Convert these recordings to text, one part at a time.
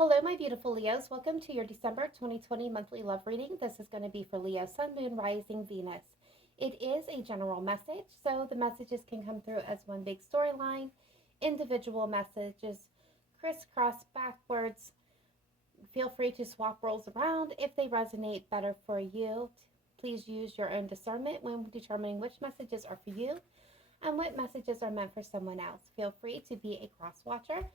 Hello, my beautiful Leos. Welcome to your December 2020 monthly love reading. This is going to be for Leo, Sun, Moon, Rising, Venus. It is a general message, so the messages can come through as one big storyline, individual messages, crisscross backwards. Feel free to swap roles around if they resonate better for you. Please use your own discernment when determining which messages are for you and what messages are meant for someone else. Feel free to be a cross watcher,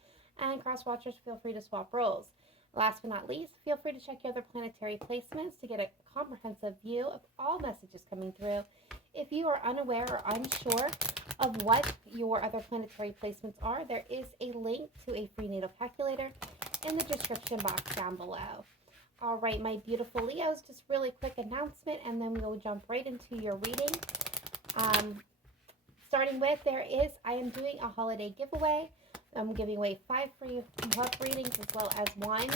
and cross watchers feel free to swap roles. Last but not least, feel free to check your other planetary placements to get a comprehensive view of all messages coming through. If you are unaware or unsure of what your other planetary placements are, there is a link to a free natal calculator in the description box down below. All right, my beautiful Leos, just really quick announcement, and then we'll jump right into your reading. Starting with, I am doing a holiday giveaway. I'm giving away 5 free love readings as well as one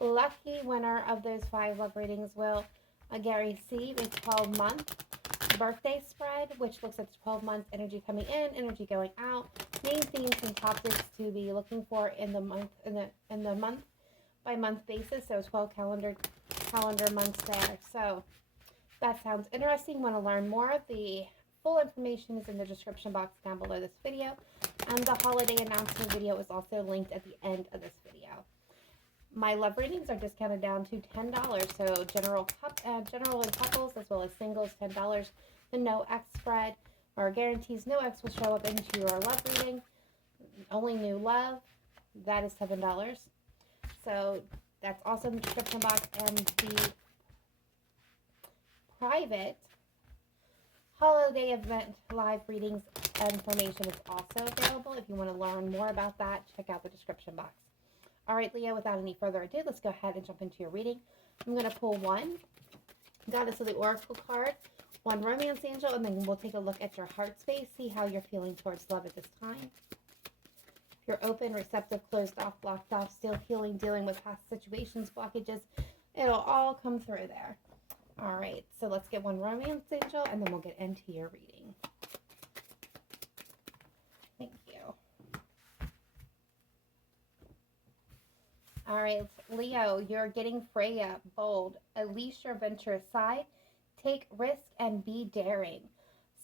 lucky winner of those 5 love readings will receive a 12-month birthday spread, which looks at the 12 months energy coming in, energy going out, main themes and topics to be looking for in the month by month basis. So 12 calendar months there. So that sounds interesting. Want to learn more? The full information is in the description box down below this video, and the holiday announcement video is also linked at the end of this video. My love readings are discounted down to $10, so general and couples as well as singles $10. The no X spread or guarantees no X will show up into your love reading. Only new love, that is $7. So that's also in the description box, and the private holiday event live readings information is also available. If you want to learn more about that, check out the description box. All right, Leo, without any further ado, let's go ahead and jump into your reading. I'm going to pull one Goddess of the Oracle card, one Romance Angel, and then we'll take a look at your heart space, see how you're feeling towards love at this time. If you're open, receptive, closed off, blocked off, still healing, dealing with past situations, blockages, it'll all come through there. All right, so let's get one Romance Angel, and then we'll get into your reading. Thank you. All right, Leo, you're getting Freya, bold, unleash your adventurous side, take risk, and be daring.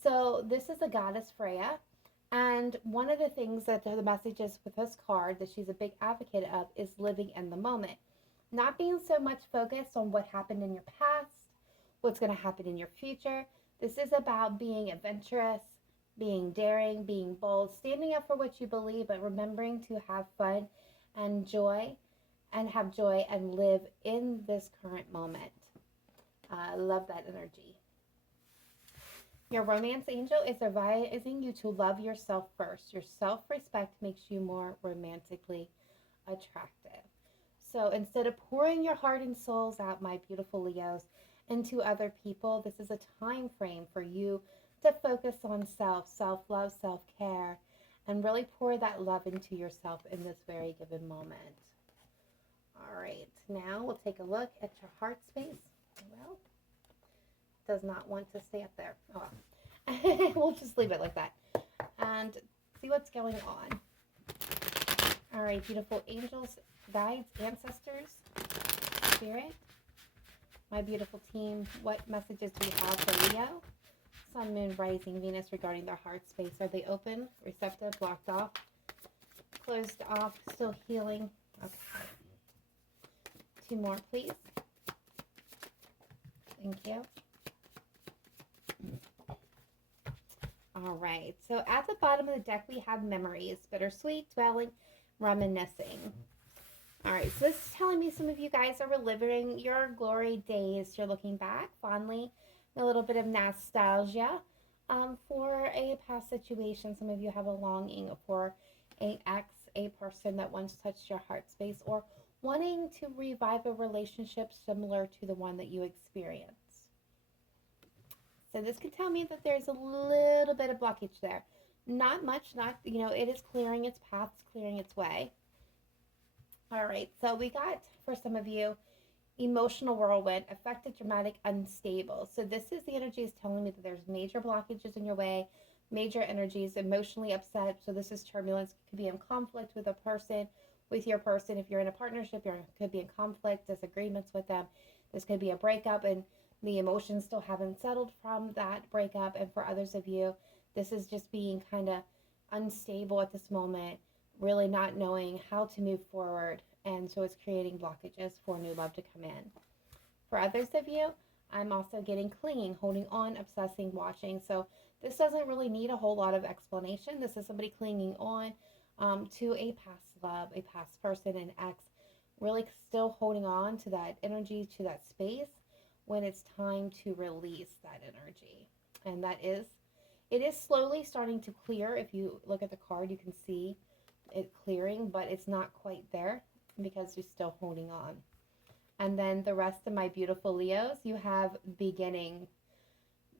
So this is a goddess Freya, and one of the things that the message is with this card that she's a big advocate of is living in the moment. Not being so much focused on what happened in your past, what's going to happen in your future. This is about being adventurous, being daring, being bold, standing up for what you believe, but remembering to have fun and joy, and have joy and live in this current moment. I love that energy. Your Romance Angel is advising you to love yourself first. Your self-respect makes you more romantically attractive. So instead of pouring your heart and souls out, my beautiful Leos, into other people, this is a time frame for you to focus on self-love, self-care, and really pour that love into yourself in this very given moment. All right, now we'll take a look at your heart space. Well, does not want to stay up there. Oh, well. We'll just leave it like that and see what's going on. All right, beautiful angels, guides, ancestors, spirit, my beautiful team, what messages do we have for Leo, Sun, Moon, Rising, Venus regarding their heart space? Are they open, receptive, blocked off, closed off, still healing? Okay. 2 more, please. Thank you. All right. So at the bottom of the deck, we have memories, bittersweet, dwelling, reminiscing. All right, so this is telling me some of you guys are reliving your glory days. You're looking back fondly, a little bit of nostalgia for a past situation. Some of you have a longing for an ex, a person that once touched your heart space, or wanting to revive a relationship similar to the one that you experienced. So this could tell me that there's a little bit of blockage there. Not much, it is clearing its path, it's clearing its way. All right, so we got, for some of you, emotional whirlwind, affected, dramatic, unstable. So this is the energy is telling me that there's major blockages in your way, major energies, emotionally upset. So this is turbulence. It could be in conflict with a person with your person. If you're in a partnership, you could be in conflict, disagreements with them. This could be a breakup, and the emotions still haven't settled from that breakup. And for others of you, this is just being kind of unstable at this moment, really not knowing how to move forward. And so it's creating blockages for new love to come in. For others of you, I'm also getting clinging, holding on, obsessing, watching. So this doesn't really need a whole lot of explanation. This is somebody clinging on to a past love, a past person, an ex, really still holding on to that energy, to that space when it's time to release that energy. And it is slowly starting to clear. If you look at the card, you can see it clearing, but it's not quite there because you're still holding on. And then the rest of my beautiful Leos, you have beginning,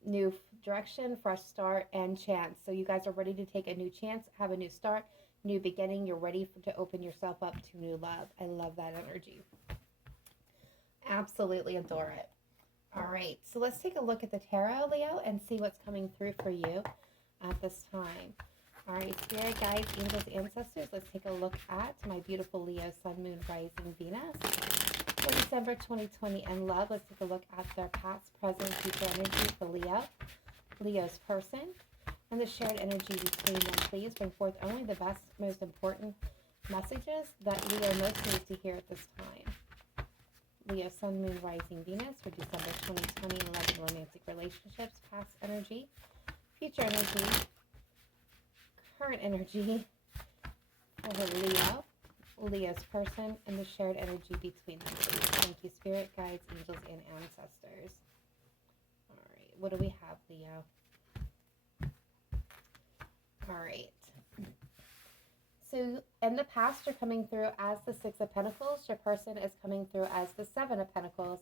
new direction, fresh start, and chance. So you guys are ready to take a new chance, have a new start, new beginning. You're ready to open yourself up to new love. I love that energy. Absolutely adore it. All right, so let's take a look at the tarot, Leo, and see what's coming through for you at this time. All right, spirit guides, angels, ancestors, let's take a look at my beautiful Leo, sun, moon, rising, Venus. For December 2020 and love, let's take a look at their past, present, future energy for Leo, Leo's person, and the shared energy between them. Please bring forth only the best, most important messages that Leo most needs to hear at this time. Leo, sun, moon, rising, Venus for December 2020, love and romantic relationships, past energy, future energy, current energy for Leo, Leo's person, and the shared energy between them. Thank you, spirit guides, angels, and ancestors. All right, what do we have, Leo? All right. So in the past, you're coming through as the Six of Pentacles. Your person is coming through as the Seven of Pentacles.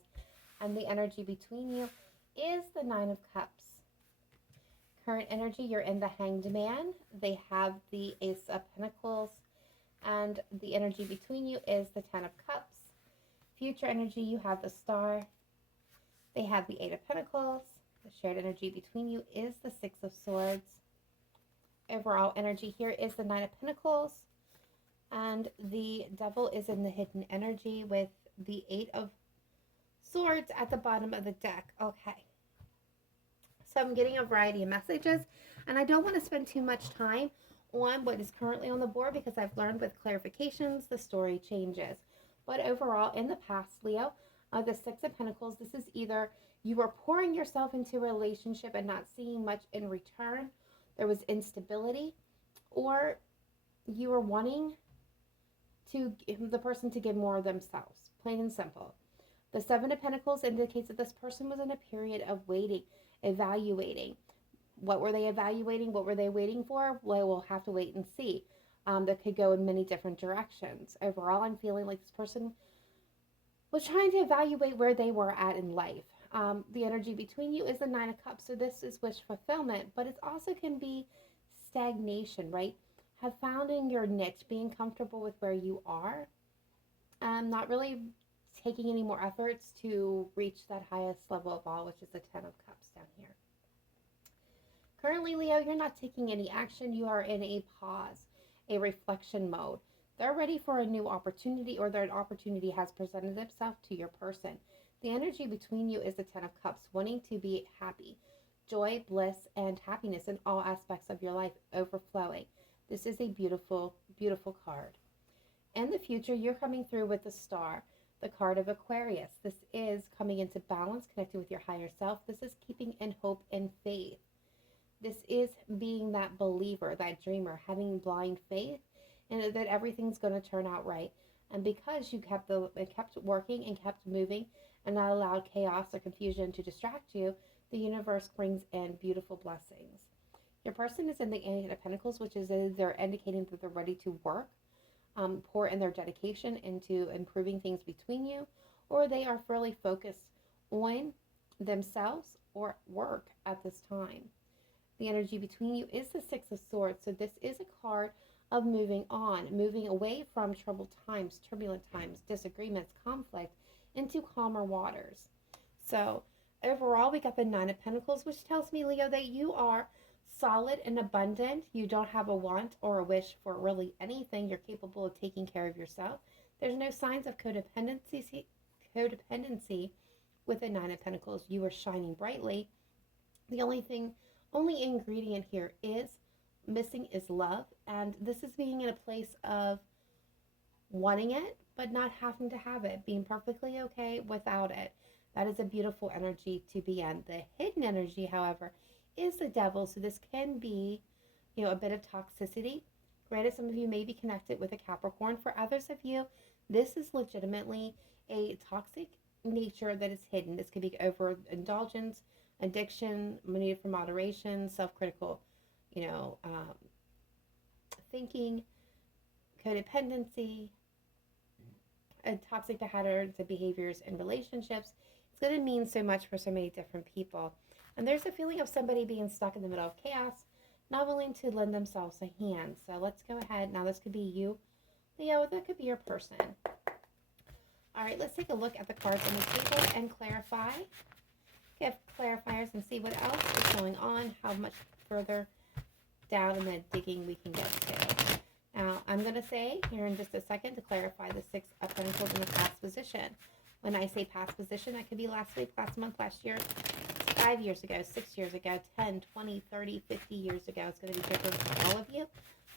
And the energy between you is the Nine of Cups. Current energy, you're in the Hanged Man. They have the Ace of Pentacles. And the energy between you is the Ten of Cups. Future energy, you have the Star. They have the Eight of Pentacles. The shared energy between you is the Six of Swords. Overall energy here is the Nine of Pentacles. And the Devil is in the hidden energy with the Eight of Swords at the bottom of the deck. Okay. So I'm getting a variety of messages. And I don't want to spend too much time on what is currently on the board because I've learned with clarifications, the story changes. But overall, in the past, Leo, the Six of Pentacles, this is either you were pouring yourself into a relationship and not seeing much in return, there was instability, or you were wanting the person to give more of themselves, plain and simple. The Seven of Pentacles indicates that this person was in a period of waiting, evaluating. What were they evaluating? What were they waiting for? Well, we'll have to wait and see. That could go in many different directions. Overall, I'm feeling like this person was trying to evaluate where they were at in life. The energy between you is the Nine of Cups, so this is wish fulfillment, but it also can be stagnation, right? Have found in your niche, being comfortable with where you are, not really taking any more efforts to reach that highest level of all, which is the Ten of Cups down here. Currently, Leo, you're not taking any action. You are in a pause, a reflection mode. They're ready for a new opportunity, or their opportunity has presented itself to your person. The energy between you is the Ten of Cups, wanting to be happy. Joy, bliss, and happiness in all aspects of your life overflowing. This is a beautiful, beautiful card. In the future, you're coming through with the Star, the card of Aquarius. This is coming into balance, connecting with your higher self. This is keeping in hope and faith. This is being that believer, that dreamer, having blind faith, and that everything's going to turn out right. And because you kept working and kept moving and not allowed chaos or confusion to distract you, the universe brings in beautiful blessings. Your person is in the Eight of Pentacles, which is they're indicating that they're ready to work, pour in their dedication into improving things between you, or they are fairly focused on themselves or work at this time. The energy between you is the Six of Swords, so this is a card of moving on, moving away from troubled times, turbulent times, disagreements, conflict, into calmer waters. So overall, we got the Nine of Pentacles, which tells me, Leo, that you are solid and abundant. You don't have a want or a wish for really anything. You're capable of taking care of yourself. There's no signs of codependency with the Nine of Pentacles. You are shining brightly. The only ingredient here is missing is love. And this is being in a place of wanting it, but not having to have it, being perfectly okay without it. That is a beautiful energy to be in. The hidden energy, however, is the devil. So this can be, a bit of toxicity. Granted, some of you may be connected with a Capricorn. For others of you, this is legitimately a toxic nature that is hidden. This could be overindulgence, addiction, need for moderation, self-critical, you know, um, thinking, codependency, toxic patterns of behaviors in relationships. It's going to mean so much for so many different people. And there's a feeling of somebody being stuck in the middle of chaos, not willing to lend themselves a hand. So let's go ahead. Now, this could be you, Leo. That could be your person. All right, let's take a look at the cards on the table and clarify. Give clarifiers and see what else is going on, how much further down in the digging we can get to. Now, I'm going to say here in just a second to clarify the Six of Pentacles in the past position. When I say past position, that could be last week, last month, last year, 5 years ago, 6 years ago, 10, 20, 30, 50 years ago. It's going to be different for all of you.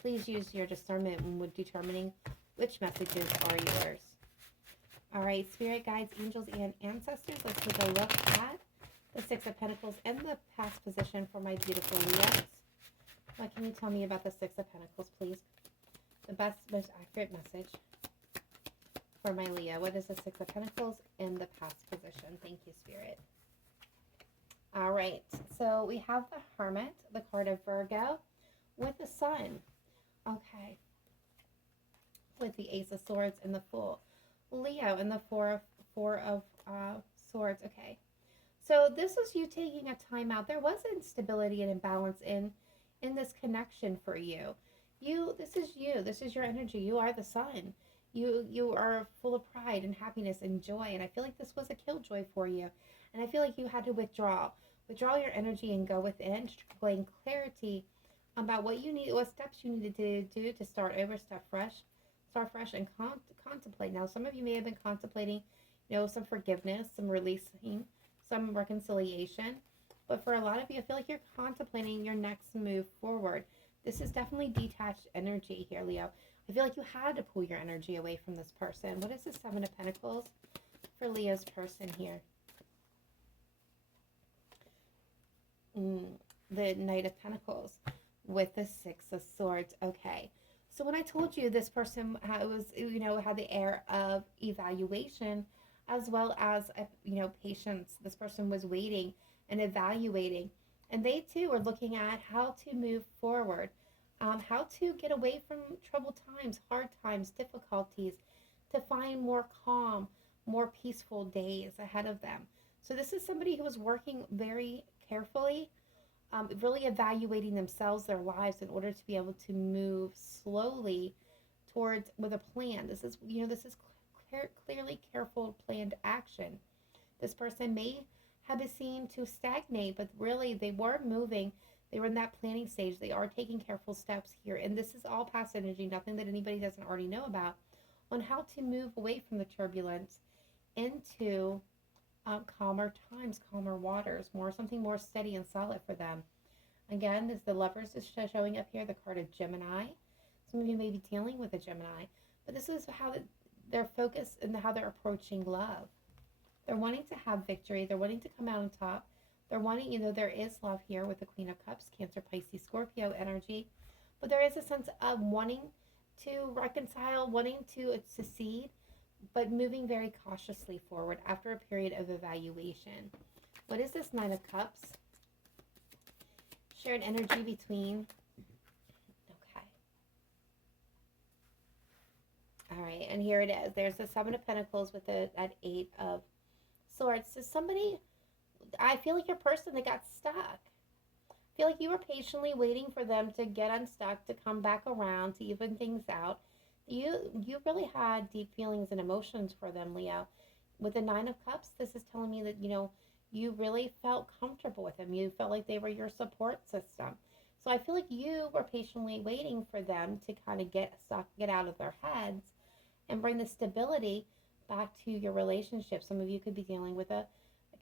Please use your discernment when determining which messages are yours. All right, spirit guides, angels, and ancestors. Let's take a look at the Six of Pentacles in the past position for my beautiful Leos. What can you tell me about the Six of Pentacles, please? The best, most accurate message for my Leo. What is the Six of Pentacles in the past position? Thank you, Spirit. All right, so we have the Hermit, the card of Virgo, with the Sun. Okay. With the Ace of Swords and the Fool. Leo and the Four of Swords. Okay. So this is you taking a time out. There was instability and imbalance in this connection for you. This is you. This is your energy. You are the sun. You are full of pride and happiness and joy. And I feel like this was a killjoy for you. And I feel like you had to withdraw your energy and go within to gain clarity about what you need, what steps you needed to do to start over, start fresh and contemplate. Now, some of you may have been contemplating, some forgiveness, some releasing, some reconciliation. But for a lot of you, I feel like you're contemplating your next move forward. This is definitely detached energy here, Leo. I feel like you had to pull your energy away from this person. What is the Seven of Pentacles for Leo's person here? The Knight of Pentacles with the Six of Swords. Okay. So when I told you this person had the air of evaluation as well as, patience. This person was waiting and evaluating. And they too are looking at how to move forward, how to get away from troubled times, hard times, difficulties, to find more calm, more peaceful days ahead of them. So this is somebody who is working very carefully, really evaluating themselves, their lives, in order to be able to move slowly towards with a plan. This is clearly careful, planned action. This person may have been seen to stagnate, but really they were moving. They were in that planning stage. They are taking careful steps here. And this is all past energy, nothing that anybody doesn't already know about, on how to move away from the turbulence into calmer times, calmer waters, something more steady and solid for them. Again, this the Lovers is showing up here, the card of Gemini. Some of you may be dealing with a Gemini, but this is how their focus and how they're approaching love. They're wanting to have victory. They're wanting to come out on top. They're wanting, there is love here with the Queen of Cups, Cancer, Pisces, Scorpio energy. But there is a sense of wanting to reconcile, wanting to succeed, but moving very cautiously forward after a period of evaluation. What is this Nine of Cups? Shared energy between. Okay. All right, and here it is. There's the Seven of Pentacles with that Eight of Swords. So somebody, I feel like your person that got stuck. I feel like you were patiently waiting for them to get unstuck, to come back around, to even things out. You really had deep feelings and emotions for them, Leo. With the Nine of Cups, this is telling me that, you really felt comfortable with them. You felt like they were your support system. So I feel like you were patiently waiting for them to kind of get stuck, get out of their heads, and bring the stability back to your relationship. Some of you could be dealing with a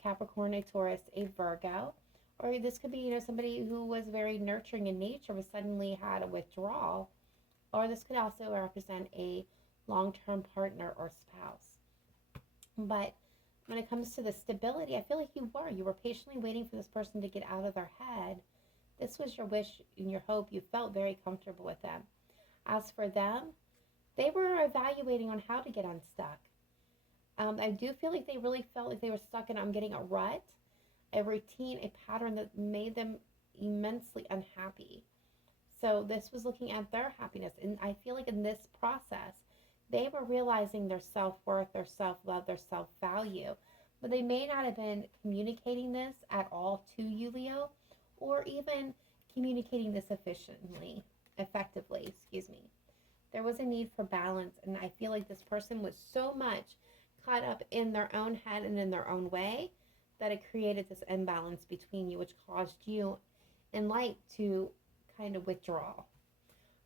Capricorn, a Taurus, a Virgo, or this could be, somebody who was very nurturing in nature but suddenly had a withdrawal, or this could also represent a long-term partner or spouse. But when it comes to the stability, I feel like you were patiently waiting for this person to get out of their head. This was your wish and your hope. You felt very comfortable with them. As for them, they were evaluating on how to get unstuck. I do feel like they really felt like they were stuck in, I'm getting a rut, a routine, a pattern that made them immensely unhappy. So this was looking at their happiness. And I feel like in this process, they were realizing their self-worth, their self-love, their self-value. But they may not have been communicating this at all to you, Leo, or even communicating this effectively, excuse me. There was a need for balance, and I feel like this person was so much caught up in their own head and in their own way that it created this imbalance between you, which caused you in light to kind of withdraw.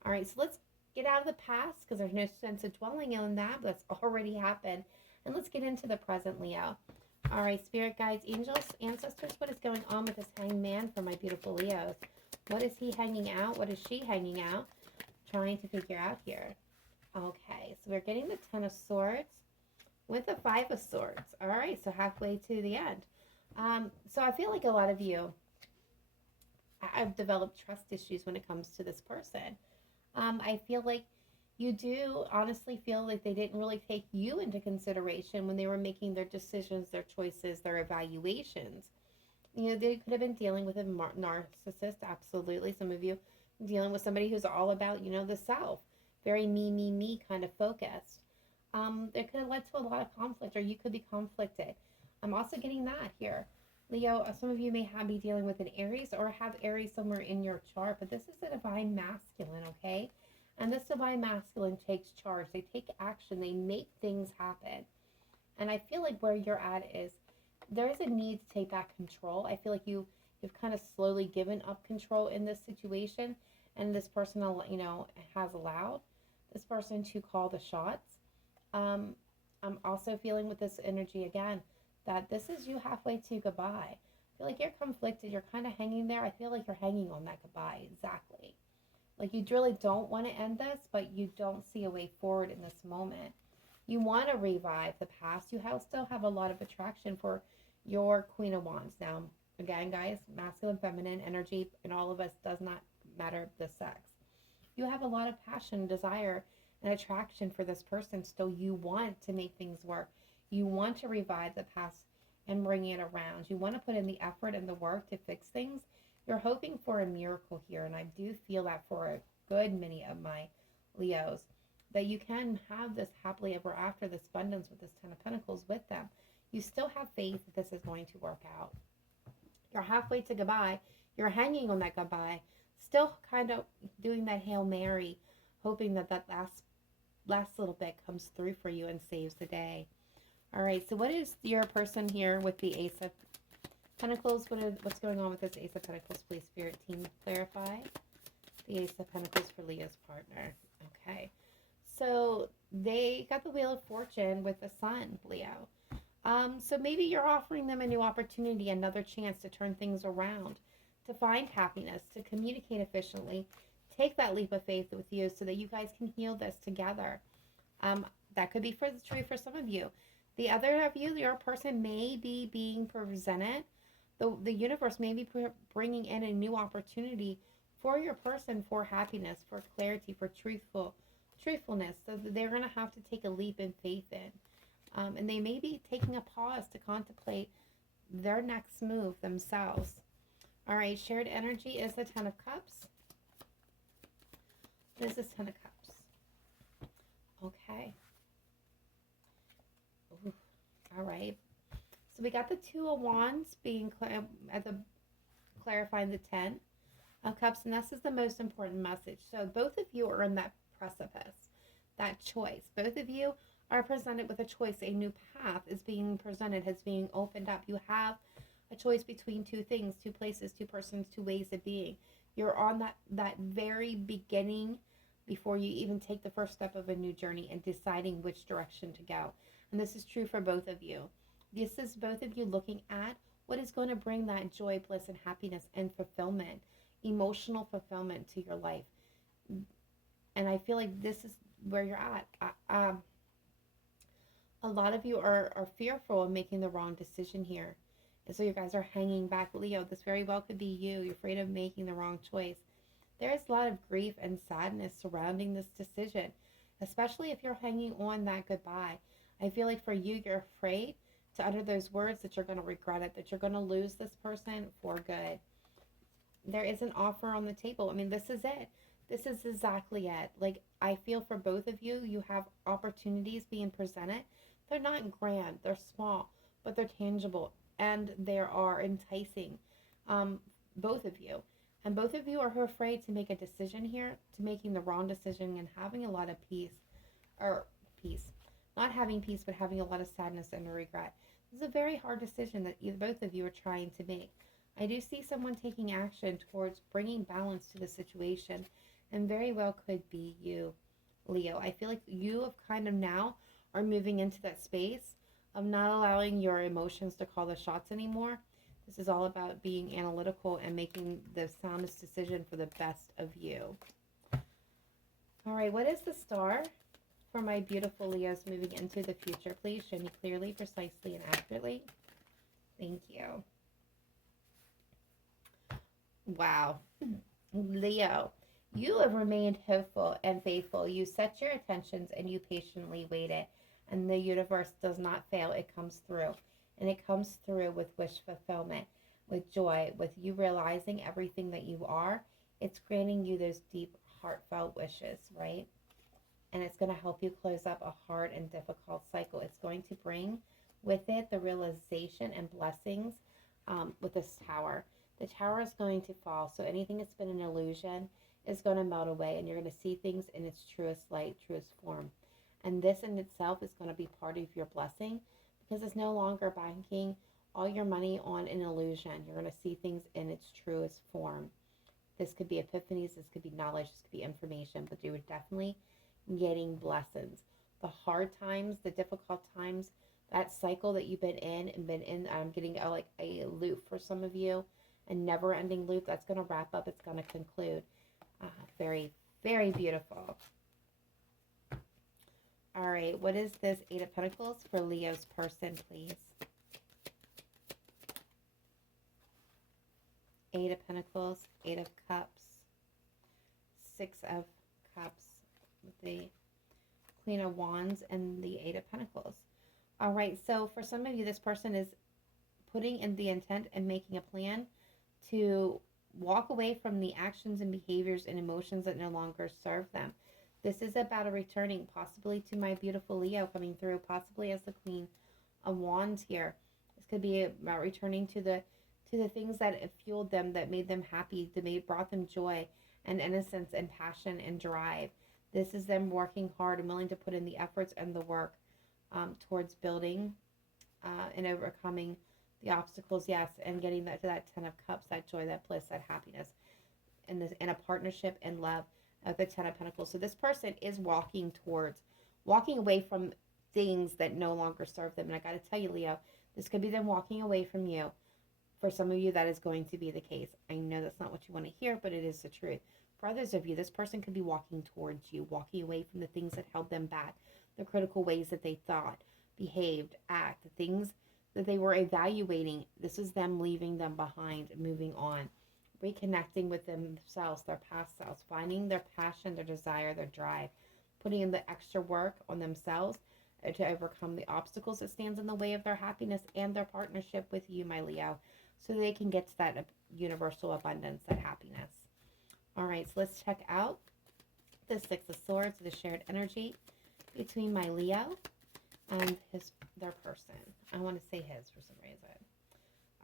All right, so let's get out of the past because there's no sense of dwelling on that, but it's already happened. And let's get into the present, Leo. All right, spirit guides, angels, ancestors, what is going on with this hanged man for my beautiful Leos? What is he hanging out? What is she hanging out? Trying to figure out here. Okay, so we're getting the Ten of Swords with the Five of Swords. All right, so halfway to the end. So I feel like a lot of you have developed trust issues when it comes to this person. I feel like you do honestly feel like they didn't really take you into consideration when they were making their decisions, their choices, their evaluations. They could have been dealing with a narcissist, absolutely. Some of you dealing with somebody who's all about, the self, very me kind of focused. It could have led to a lot of conflict, or you could be conflicted. I'm also getting that here. Leo, some of you may be dealing with an Aries or have Aries somewhere in your chart, but this is a divine masculine, okay? And this divine masculine takes charge. They take action. They make things happen. And I feel like where you're at is there is a need to take back control. I feel like you've kind of slowly given up control in this situation, and this person, has allowed this person to call the shots. I'm also feeling with this energy again that this is you halfway to goodbye. I feel like you're conflicted. You're kind of hanging there. I feel like you're hanging on that goodbye. Exactly. Like you really don't want to end this, but you don't see a way forward in this moment. You want to revive the past. You still have a lot of attraction for your Queen of Wands. Now, again, guys, masculine, feminine energy in all of us does not matter the sex. You have a lot of passion, desire, and attraction for this person. Still, you want to make things work. You want to revive the past and bring it around. You want to put in the effort and the work to fix things. You're hoping for a miracle here, and I do feel that for a good many of my Leos, that you can have this happily ever after, this abundance with this Ten of Pentacles with them. You still have faith that this is going to work out. You're halfway to goodbye. You're hanging on that goodbye, still kind of doing that Hail Mary, hoping that last little bit comes through for you and saves the day. All right, so what is your person here with the Ace of Pentacles? What's going on with this Ace of Pentacles? Please, Spirit Team, clarify. The Ace of Pentacles for Leo's partner. Okay, so they got the Wheel of Fortune with the Sun, Leo. So maybe you're offering them a new opportunity, another chance to turn things around, to find happiness, to communicate efficiently, take that leap of faith with you so that you guys can heal this together. That could be true for some of you. The other of you, your person may be being presented. The universe may be bringing in a new opportunity for your person, for happiness, for clarity, for truthfulness. So they're going to have to take a leap in faith in. And they may be taking a pause to contemplate their next move themselves. All right, shared energy is the Ten of Cups. What is this Ten of Cups? Okay. Ooh. All right. So we got the Two of Wands being clarifying the Ten of Cups, and this is the most important message. So both of you are in that precipice, that choice. Both of you are presented with a choice. A new path is being presented, has being opened up. You have a choice between two things, two places, two persons, two ways of being. You're on that very beginning before you even take the first step of a new journey and deciding which direction to go. And this is true for both of you. This is both of you looking at what is going to bring that joy, bliss, and happiness and fulfillment, emotional fulfillment to your life. And I feel like this is where you're at. A lot of you are fearful of making the wrong decision here. And so you guys are hanging back. Leo, this very well could be you. You're afraid of making the wrong choice. There is a lot of grief and sadness surrounding this decision, especially if you're hanging on that goodbye. I feel like for you, you're afraid to utter those words that you're going to regret it, that you're going to lose this person for good. There is an offer on the table. I mean, this is it. This is exactly it. Like, I feel for both of you, you have opportunities being presented. They're not grand, they're small, but they're tangible and they are enticing. Both of you. And both of you are afraid to make a decision here, to making the wrong decision and having a lot of peace. Not having peace, but having a lot of sadness and regret. This is a very hard decision that both of you are trying to make. I do see someone taking action towards bringing balance to the situation, and very well could be you, Leo. I feel like you have kind of now are moving into that space of not allowing your emotions to call the shots anymore. This is all about being analytical and making the soundest decision for the best of you. All right, what is the star for my beautiful Leos moving into the future? Please show me clearly, precisely, and accurately. Thank you. Wow. Leo, you have remained hopeful and faithful. You set your intentions and you patiently waited. And the universe does not fail. It comes through. And it comes through with wish fulfillment, with joy, with you realizing everything that you are. It's granting you those deep, heartfelt wishes, right? And it's going to help you close up a hard and difficult cycle. It's going to bring with it the realization and blessings with this tower. The tower is going to fall. So anything that's been an illusion is going to melt away. And you're going to see things in its truest light, truest form. And this in itself is going to be part of your blessing because it's no longer banking all your money on an illusion. You're going to see things in its truest form. This could be epiphanies, this could be knowledge, this could be information, but you're definitely getting blessings. The hard times, the difficult times, that cycle that you've been in, I'm getting like a loop for some of you, a never-ending loop that's going to wrap up, it's going to conclude. Very, very beautiful. All right, what is this Eight of Pentacles for Leo's person, please? Eight of Pentacles, Eight of Cups, Six of Cups, the Queen of Wands, and the Eight of Pentacles. All right, so for some of you, this person is putting in the intent and making a plan to walk away from the actions and behaviors and emotions that no longer serve them. This is about a returning, possibly to my beautiful Leo coming through, possibly as the Queen of Wands here. This could be about returning to the things that have fueled them, that made them happy, that brought them joy and innocence and passion and drive. This is them working hard and willing to put in the efforts and the work towards building and overcoming the obstacles, yes, and getting that to that Ten of Cups, that joy, that bliss, that happiness, and a partnership and love of the Ten of Pentacles. So this person is walking away from things that no longer serve them. And I got to tell you, Leo, this could be them walking away from you. For some of you, that is going to be the case. I know that's not what you want to hear, but it is the truth. For others of you, this person could be walking towards you, walking away from the things that held them back, the critical ways that they thought, behaved, act, the things that they were evaluating. This is them leaving them behind, moving on, reconnecting with themselves, their past selves, finding their passion, their desire, their drive, putting in the extra work on themselves to overcome the obstacles that stands in the way of their happiness and their partnership with you, my Leo, so they can get to that universal abundance, that happiness. All right, so let's check out the Six of Swords, the shared energy between my Leo and their person. I want to say his for some reason.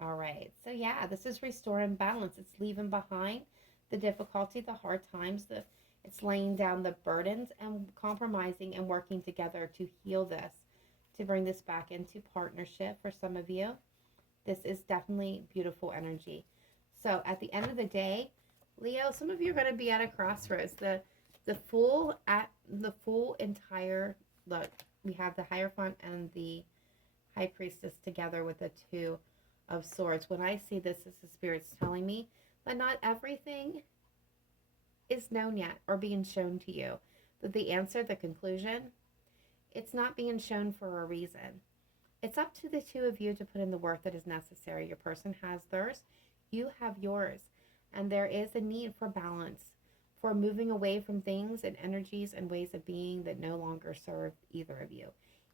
All right, so yeah, this is restoring balance. It's leaving behind the difficulty, the hard times, it's laying down the burdens and compromising and working together to heal this, to bring this back into partnership for some of you. This is definitely beautiful energy. So at the end of the day, Leo, some of you are going to be at a crossroads. The full entire look. We have the Hierophant and the High Priestess together with the Two of Swords. When I see this, as the Spirit's telling me that not everything is known yet or being shown to you. That the answer, the conclusion, it's not being shown for a reason. It's up to the two of you to put in the work that is necessary. Your person has theirs, you have yours. And there is a need for balance, for moving away from things and energies and ways of being that no longer serve either of you.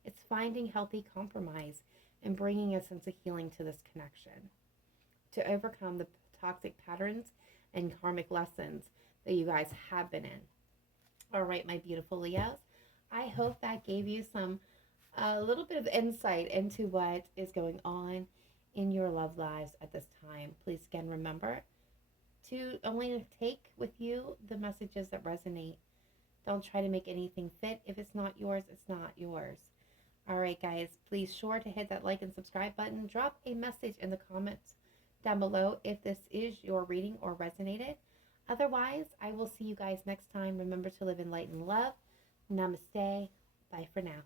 It's finding healthy compromise and bringing a sense of healing to this connection to overcome the toxic patterns and karmic lessons that you guys have been in. All right, my beautiful Leos. I hope that gave you a little bit of insight into what is going on in your love lives at this time. Please again remember to only take with you the messages that resonate. Don't try to make anything fit. If it's not yours, it's not yours. All right, guys, please sure to hit that like and subscribe button. Drop a message in the comments down below if this is your reading or resonated. Otherwise, I will see you guys next time. Remember to live in light and love. Namaste. Bye for now.